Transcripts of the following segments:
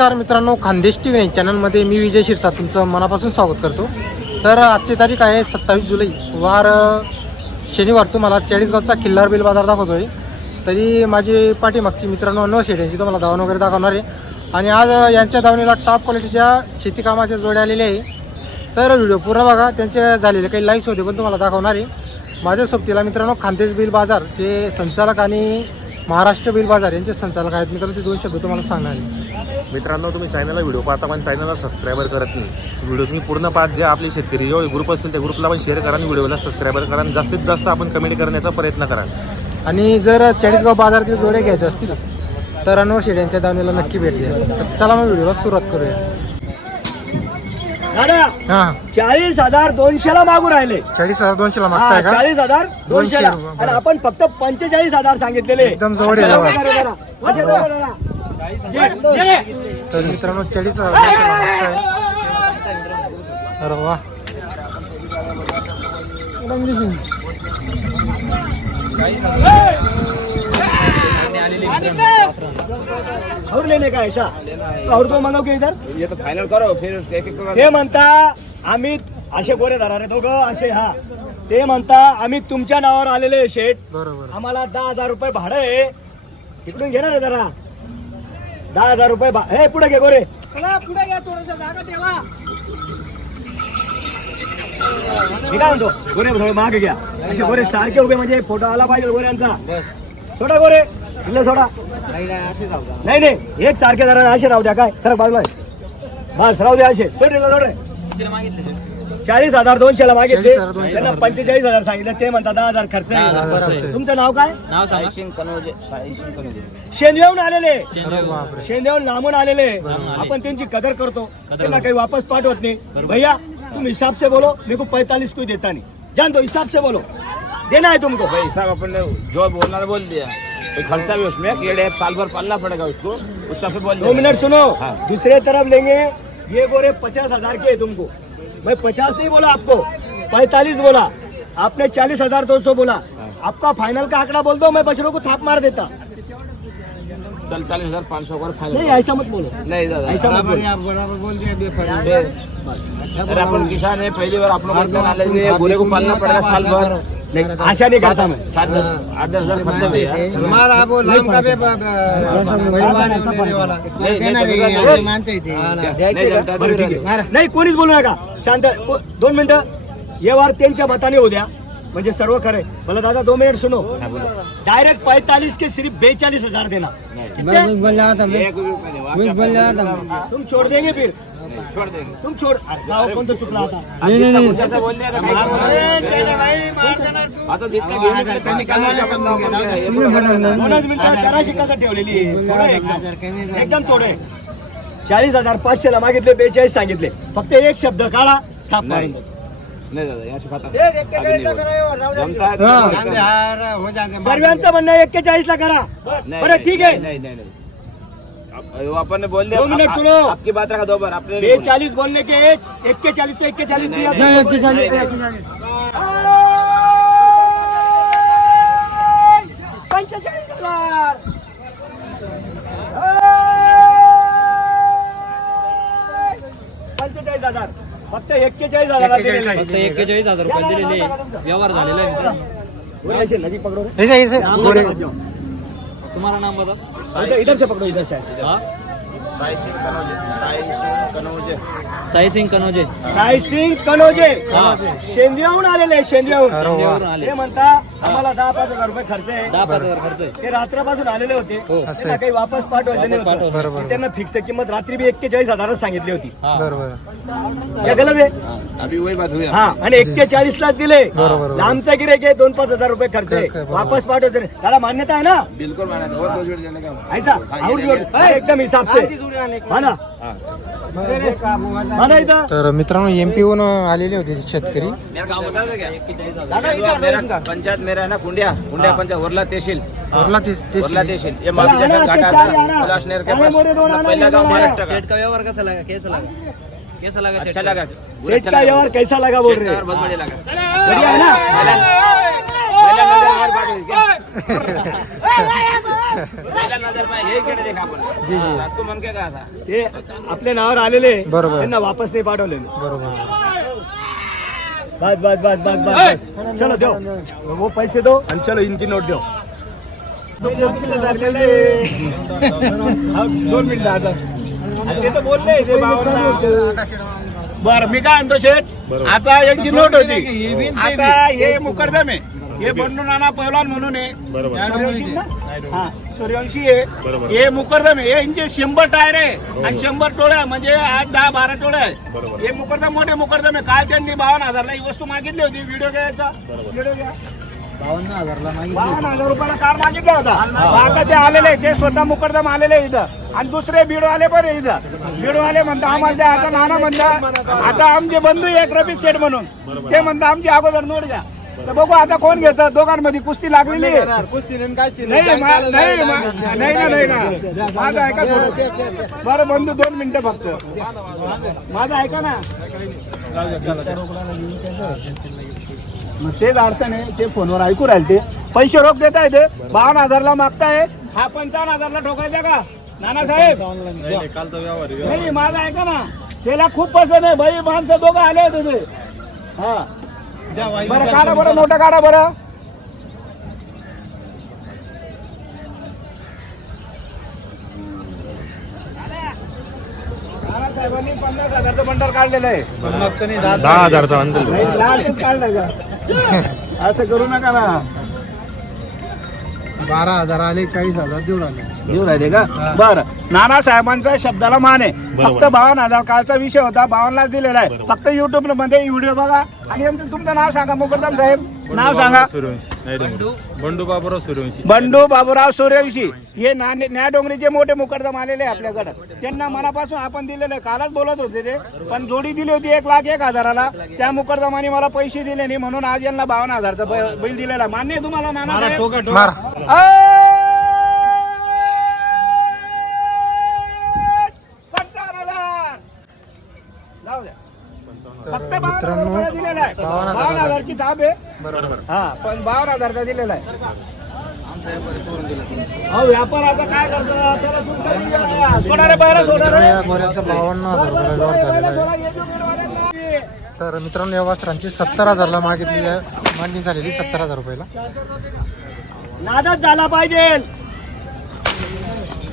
नमस्कार मित्रांनो Khandesh T V चॅनलमध्ये मी विजय शिरसा तुमचं मनापासून स्वागत करतो. तर आजची तारीख आहे सत्तावीस जुलै. वार शनिवार. तुम्हाला चाळीसगावचा किल्लार बिल बाजार दाखवतो आहे तरी माझी पाठीमागची मित्रांनो न शेड यांची तुम्हाला धावण वगैरे दाखवणार आहे. आणि आज यांच्या धावणीला टॉप क्वालिटीच्या शेतीकामाच्या जोड्या जोडे आलेले आहे. तर व्हिडिओ पूर्ण बघा. त्यांचे झालेले काही लाईव्ह होते पण तुम्हाला दाखवणार आहे. माझ्या सोबतीला मित्रांनो खानदेश बिल बाजार जे संचालक आणि महाराष्ट्र बिल बाजार यांचे संचालक आहेत. मित्रांनो ते दोन शब्द तुम्हाला सांगणार आहे मित्रांनो तुम्ही चॅनलला व्हिडिओ पाहता पण चॅनलला सबस्क्रायबर करत नाही. व्हिडिओ तुम्ही पूर्ण पाहत जे आपले शेतकरी. जो ग्रुप असतील त्या ग्रुपला पण शेअर करा आणि व्हिडिओला सबस्क्रायबर करा आणि जास्तीत जास्त आपण कमेंट करण्याचा प्रयत्न करा. आणि जर चाळीसगाव बाजारातील जोडे घ्यायचे असतील तर अनवर शेड यांच्या दावणीला नक्की भेट द्या. चला मग व्हिडिओला सुरुवात करूया. दादा हां. चाळीस हजार दोनशे ला मागून राहिले. चाळीस हजार दोनशेला हा, मागताय का? चाळीस हजार दोनशे ला दोनशे. आणि आपण फक्त पंचेचाळीस हजार सांगितलेले. एकदम जवळ आहे अशा. अशा तर मित्रांनो चाळीस हजार मागताय. अरे वा. और लेने का ऐसा? तो और दो मागव के इधर? ये तो फाइनल करो फिर एक ते म्हणता आम्ही असे गोरे धरा दोघं असे हा. ते म्हणता आम्ही तुमच्या नावावर आलेले शेठ. बरोबर. आम्हाला दहा हजार रुपये भाडं आहे. इकडून घेणार आहे जरा. दहा हजार रुपये भा- हे पुढे घे गोरे. पुढे घ्या थोडस जागा ठेवा. मी काय म्हणतो? गोरे थोडे मागे घ्या. असे गोरे सारखे उभे म्हणजे फोटो आला पाहिजे गोऱ्यांचा. सोडा गोरे. दिले सोडा. नाही नाही. एक सारखे जरा असे राहू द्या काय. खरं बाजूला. बस राहू द्या असे. सोड. चाळीस हजार दोनशे ला मागितले 40,200 त्यांना पंचेचाळीस हजार सांगितलं. ते म्हणतात दहा हजार खर्च. तुमचं नाव काय? शेंदेवून आलेले. शेंदेवून लांबून आलेले. आपण त्यांची कदर करतो. त्यांना काही वापस पाठवत नाही. भैया तुम हिसाब से बोलो. मेरे को पैतालीस कोई देता नहीं जान दो हिसाब से बोलो. देना है तुमको। भाई साहब अपन ने जो बोलना बोल दिया। तो खर्चा भी उसमें कीड़े साल भर पालना पड़ेगा उसको। उस हिसाब बोल दो मिनट सुनो हाँ। दूसरे तरफ़ लेंगे। ये गोरे पचास हज़ार के तुमको। मैं पचास नहीं बोला आपको पैतालीस बोला। आपने चालीस हज़ार दो सौ बोला। हाँ। आपका फाइनल का आंकड़ा बोल दो मैं बछड़ों को थाप मार देता। चल चालीस हजार पाँच सौ कर नहीं फाइनल ऐसा मत बोलो. नहीं दादा. ऐसा मत बोलो. अरे अपन किसान है पहली बार आप लोग को नॉलेज नहीं है बुरे को पालना पड़ेगा साल भर नहीं आशा नहीं करता मैं सात आठ दस हजार खर्चा भी है नहीं, नहीं, तो बिगड़ नहीं. नाही कोणीच बोलू नका. शांत. को- दोन मिनिटं. ये वार त्यांच्या मताने उद्या म्हणजे सर्व खरे. मला दादा दो मिनिट सुनो. डायरेक्ट पैतालीस के सिर्फ बेचालीस हजार देना. तुम छोड़ देंगे फिर. छोड़ देंगे. तुम छोड़ चुकला बोल दोनच मिनिटं करा ठेवलेली आहे. एकदम एकदम थोडे. चाळीस हजार पाचशे ला मागितले बेचाळीस सांगितले. फक्त एक शब्द काढा थाप मारून नहीं दे. नहीं दादा यहाँ से खत्म आगे नहीं बोल. जमता है तो बोल कर. सर्वांचं म्हणणं एक्केचाळीस ला करा। नहीं, बरं ठीक आहे नहीं नहीं नहीं। आप- वो अपन ने बोल दिया दो मिनट आप- सुनो। आपकी बात रखा दो बार आपने नहीं बोला. बेचालीस बोलने के एक एक्केचालीस तो एक्केचालीस दिया नहीं, नहीं, पंचेचाळीस हजार पंचेचाळीस हजार। फक्त एक्केचाळीस हजार फक्त एक्केचाळीस हजार रुपये दिलेले. व्यवहार झालेला आहे पकडो ऐसे ऐसे तुम्हाला नाम बता इधर से पकडो इधर से. हा? साई सिंह कनौजे साई सिंह कनौजे. साई सिंग कनोजे. सायसिंग कनोजे. हा. शेंद्र्याहून आलेले शेंद्र्याहून आले ते म्हणता आम्हाला दहा पाच हजार रुपये खर्च आहे. दहा पाच हजार खर्च आहे. ते रात्रापासून आलेले होते. हो. त्यांना काही वापस पाठवायचे नाही वापस होतं. बरोबर. त्यांना फिक्स किंमत रात्री बी एक्केचाळीस हजारच सांगितली होती. हा. बरोबर. हा. आणि एक्केचाळीस लाच दिले. लांबचा गिरेक आहे दोन पाच हजार रुपये खर्च आहे. वापस पाठवायचे नाही. त्याला मान्यता आहे ना? बिल्कुल माना था और दो जोड़ देने का ऐसा हाँ, एकदम हिसाब से तर मित्रांनो एमपी हून आलेले होते शेतकरी. पंचायत मेरा है ना कुंडिया. कुंडिया पंचायत वर्ला तहसील वरला तहसील ये पहला गाँव महाराष्ट्र का? व्यवहार कसा लागा? कैसा लागा? कैसा लगा अच्छा लगा. सेठ का व्यवहार कैसा लगा बोल रहे बहुत बढ़िया लगा. बढ़िया है ना जी, जी. ते आपल्या नावावर आलेले बरोबर. त्यांना वापस नाही पाठवले बरोबर बस बस बस बस बस चलो दो वो पैसे दो आणि चलो इनकी नोट दो दोन मिनिट आता ते तर बोलले ते बर मी काय म्हणतो शेठ आता यांची नोट होती आता हे मुकरदम आहे हे बंडू नाना पैलवान म्हणून आहे? हा, सूर्यवंशी आहे. हे मुकरदम आहे. हे यांचे शंभर टायर आहे. आणि शंभर टोळ्या म्हणजे आज दहा बारा टोळ्या आहे हे मुकरदम मोठे मुकरदम आहे. काल त्यांनी बावन्न हजारला ही वस्तू मागितली होती. व्हिडिओ घ्यायचा. व्हिडिओ घ्या. बावन्न हजारला बावन्न हजार रुपयाला कार मागितला होता. आता ते आलेले ते स्वतः मुकरदम आलेले इथं. आणि दुसरे बिडो आले बरे इथं. बिडो आले म्हणता आम्हाला द्या आता नाना म्हणता आता आमचे बंधू आहे एक रफिक शेठ म्हणून. ते म्हणता आमची अगोदर नोट द्या तर बघू आता कोण घेतं. दोघांमध्ये कुस्ती लागलेली आहे. नाही नाही ना नाही ना. माझं ऐका थोडं. बरं बंधू दोन मिनिटं फक्त. माझं ऐका ना. मग तेच अडचण आहे. ते फोनवर ऐकू राहिले ते. पैसे रोख देताय ते. बावन्न हजारला मागताय. हा पंचावन्न हजारला ठोकायचा का? नानासाहेब नाही माझं ऐका ना. त्याला खूप पसंत आहे. भाई माणसं दोघं आले होते ते. हा. बरं काढा बरं नोटा काढा बरं. नानासाहेबांनी पन्नास हजारचं बंडल काढलेलं आहे. दहा हजारचा नाही, लालच काढलंय का? असं करू नका ना. बारा हजार आले चाळीस हजार देऊन आले. देऊ राहिले का? बरं. नाना साहेबांचा शब्दाला मान आहे. फक्त बावन्न हजार कालचा विषय होता बावन्नलाच दिलेला आहे. फक्त युट्यूबमध्ये व्हिडिओ बघा. आणि नंतर तुमचं नाव सांगा मुकरदम साहेब. नाव सांगा. बंडू. बाबूराव सूर्यवंशी. बंडू बाबूराव सूर्यवंशी. हे न्या डोंगरीचे मोठे मुकरदम आलेले आहे आपल्याकडे. त्यांना मनापासून आपण दिलेलं कालच बोलत होते ते. पण जोडी दिली होती एक लाख एक हजाराला. त्या मुकरदमाने मला पैसे दिले नाही म्हणून आज यांना बावन्न हजारचा बैल दिलेला. मान्य तुम्हाला नाना साहेब? मारा फक्त बावन्न रुपयाला दिलेला बावन्न हजार हजारची थाप आहे. बरोबर. हा पण बावन्न हजारचा दिलेला आहे. अहो व्यापार आता काय करतो? त्याला सुद्धा नाही. द्या. सोडा रे बाहेर सोडा रे. या गोऱ्याचा बावन्न हजार रुपयाला व्यवहार झालेला आहे. तर मित्रांनो या वस्त्रांची सत्तर हजारला मागितली मागणी झालेली सत्तर हजार रुपयाला. नादच झाला पाहिजे.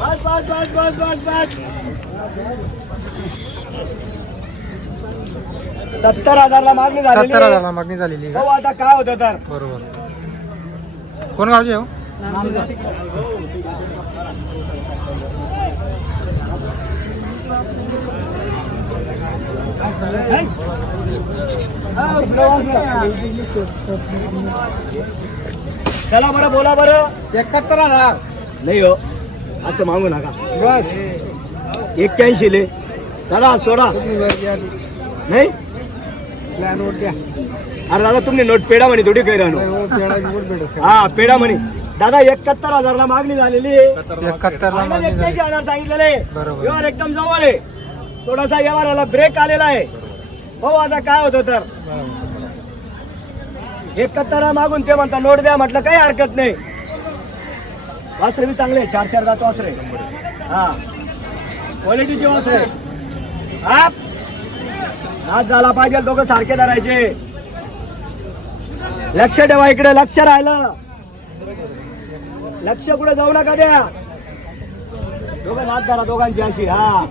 बस बस बस बस बस बस. सत्तर हजारला मागणी झालेली सत्तर. हजारला मागणी झालेली का? भाऊ आता काय होतं तर? बरोबर. कोण गावचे हो? चला बरं बोला बरं. एकाहत्तर हजार. नाही हो असं मागू नका. एक्क्याऐंशी ले दादा सोडा. नाही? अरे दादा तुम्ही नोट पेडा म्हणे थोडी काही राहणं हा पेडा म्हणे दादा एकाहत्तर हजारला मागणी झालेली मागणी झाली 81 हजार सांगितलेले. बरोबर. व्यवहार एकदम जवळ आहे. थोडासा व्यवहाराला ब्रेक आलेला आहे. हो आता काय होतं तर? एकाहत्तर मागून ते म्हणता नोट द्या. म्हटलं काही हरकत नाही. वासरे बी चांगले आहे, चार चार जातो वासरे. हा. क्वालिटीचे वासरे. हा नाच झाला पाहिजे दोघं सारखे धरायचे. लक्ष ठेवा इकडे लक्ष राहिलं. लक्ष कुठे जाऊ नका द्या. दोघं नाच धरा दोघांची अशी हा.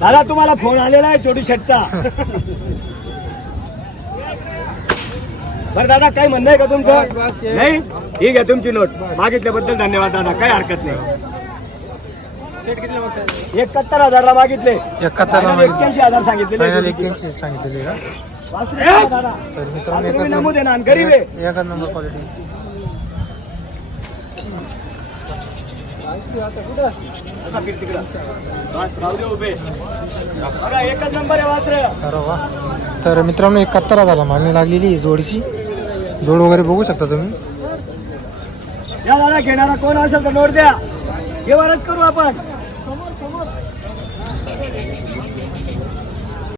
दादा तुम्हाला फोन आलेला आहे छोटू शेटचा. बरं दादा काही म्हणणं आहे का तुमचं? नाही? ठीक आहे तुमची नोट. मागितल्याबद्दल धन्यवाद दादा. काही हरकत नाही. एकाहत्तर हजारला मागितले. एकाहत्तरला Final एक्क्याऐंशी हजार सांगितले एक्क्याऐंशी सांगितलेली का? दादा तर मित्रांनो नमूद आहे ना गरीब आहे. नंबर- एकच नंबर क्वालिटी एकच नंबर आहे वासर. अरे वा. तर मित्रांनो एकाहत्तर हजारला मागणी लागलेली आहे जोडीची. जोड वगैरे बघू शकता तुम्ही. या दादा घेणारा कोण असेल तर नोट द्या. व्यवहारच करू आपण.